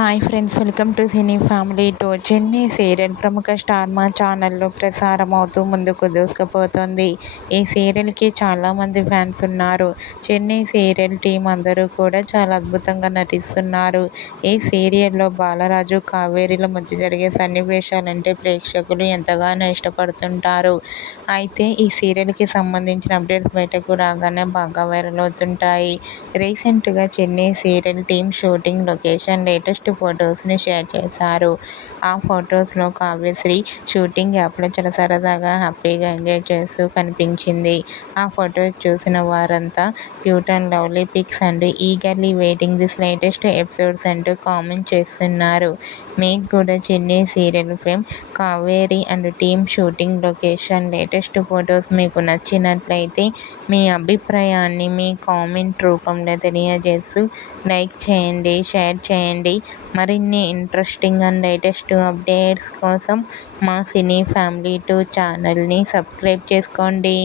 Hi friends, welcome to cine family two. Chennai serial ప్రముఖ star మా ఛానల్లో ప్రసారం అవుతూ ముందుకు దూసుకుపోతుంది. ఈ సీరియల్కి చాలామంది ఫ్యాన్స్ ఉన్నారు. చెన్నై సీరియల్ టీం అందరూ కూడా చాలా అద్భుతంగా నటిస్తున్నారు. ఈ సీరియల్లో బాలరాజు, కావేరీల మధ్య జరిగే సన్నివేశాలంటే ప్రేక్షకులు ఎంతగానో ఇష్టపడుతుంటారు. అయితే ఈ సీరియల్కి సంబంధించిన అప్డేట్స్ బయటకు రాగానే బాగా వైరల్ అవుతుంటాయి. రీసెంట్గా Chennai serial team shooting location latest ఫొటోస్ని షేర్ చేశారు. ఆ ఫొటోస్లో కావ్యశ్రీ షూటింగ్ యాప్లో చాలా సరదాగా, హ్యాపీగా ఎంజాయ్ చేస్తూ కనిపించింది. ఆ ఫొటోస్ చూసిన వారంతా cute and lovely pics and eagerly waiting this latest episodes అంటూ కామెంట్ చేస్తున్నారు. మీకు కూడా Chennai serial fame Kaveri and team shooting location latest photos మీకు నచ్చినట్లయితే మీ అభిప్రాయాన్ని మీ కామెంట్ రూపంలో తెలియజేస్తూ లైక్ చేయండి, షేర్ చేయండి. మరిన్ని ఇంట్రెస్టింగ్ అండ్ లేటెస్ట్ అప్డేట్స్ కోసం మా సినీ ఫ్యామిలీ 2 ఛానల్ని సబ్స్క్రైబ్ చేసుకోండి.